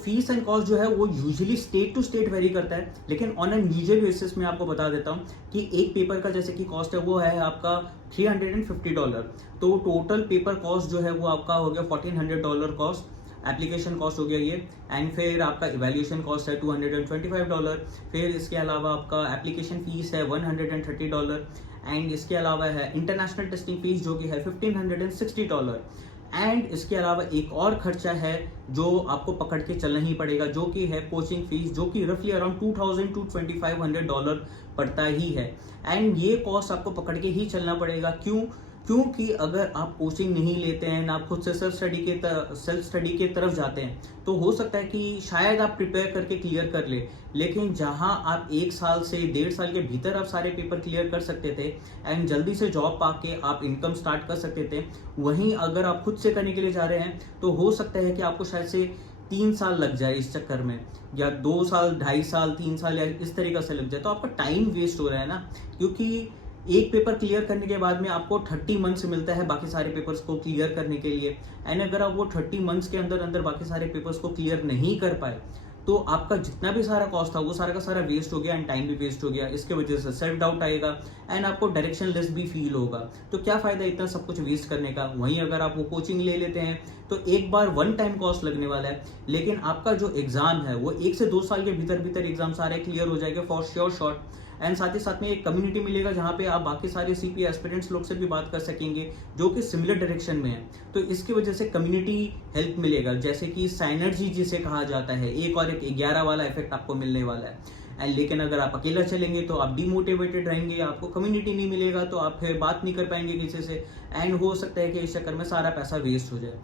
Fees and cost जो है वो usually state to state vary करता है, लेकिन ऑन एन यूजुअल बेसिस में आपको बता देता हूँ कि एक पेपर का जैसे कि कॉस्ट है वो है आपका $350। तो टोटल पेपर कॉस्ट जो है वो आपका हो गया $1400 कॉस्ट, एप्लीकेशन कॉस्ट हो गया ये। एंड फिर आपका इवेल्यूएशन कॉस्ट है $225। फिर इसके अलावा आपका एप्लीकेशन फीस है $130। एंड इसके अलावा है इंटरनेशनल टेस्टिंग फीस जो कि है $1560। एंड इसके अलावा एक और खर्चा है जो आपको पकड़ के चलना ही पड़ेगा, जो कि है कोचिंग फीस, जो कि रफली अराउंड $2000 to $2500 पड़ता ही है। एंड ये कॉस्ट आपको पकड़ के ही चलना पड़ेगा। क्योंकि अगर आप कोचिंग नहीं लेते हैं ना, आप खुद से सेल्फ स्टडी के तरफ जाते हैं, तो हो सकता है कि शायद आप प्रिपेयर करके क्लियर कर ले, लेकिन जहां आप 1 साल से 1.5 साल के भीतर आप सारे पेपर क्लियर कर सकते थे एंड जल्दी से जॉब पाके आप इनकम स्टार्ट कर सकते थे, वहीं अगर आप खुद से करने के लिए जा रहे हैं तो हो सकता है कि आपको शायद से 3 साल लग जाए इस चक्कर में, या 2 साल, 2.5 साल, 3 साल, या इस तरीके से लग जाए। तो आपका टाइम वेस्ट हो रहा है ना, क्योंकि एक पेपर क्लियर करने के बाद में आपको 30 मंथ्स मिलता है बाकी सारे पेपर्स को क्लियर करने के लिए। एंड अगर आप वो 30 मंथ्स के अंदर अंदर बाकी सारे पेपर्स को क्लियर नहीं कर पाए तो आपका जितना भी सारा कॉस्ट था वो सारा का सारा वेस्ट हो गया एंड टाइम भी वेस्ट हो गया। इसके वजह से सेल्फ डाउट आएगा एंड आपको डायरेक्शन लेस भी फील होगा। तो क्या फायदा इतना सब कुछ वेस्ट करने का। वहीं अगर आप वो कोचिंग ले लेते हैं तो एक बार वन टाइम कॉस्ट लगने वाला है, लेकिन आपका जो एग्जाम है वो 1 से 2 साल के भीतर भीतर एग्जाम सारे क्लियर हो जाएगा फॉर श्योर शॉर्ट। एंड साथ ही साथ में एक कम्युनिटी मिलेगा जहाँ पे आप बाकी सारे सीपी एस्पिरेंट्स लोग से भी बात कर सकेंगे जो कि सिमिलर डायरेक्शन में है। तो इसकी वजह से कम्युनिटी हेल्प मिलेगा, जैसे कि साइनर्जी जिसे कहा जाता है, एक और एक 11 वाला इफेक्ट आपको मिलने वाला है। एंड लेकिन अगर आप अकेला चलेंगे तो आप डिमोटिवेटेड रहेंगे, आपको कम्युनिटी नहीं मिलेगा, तो आप फिर बात नहीं कर पाएंगे किसी से एंड हो सकता है कि इस चक्कर में सारा पैसा वेस्ट हो जाए।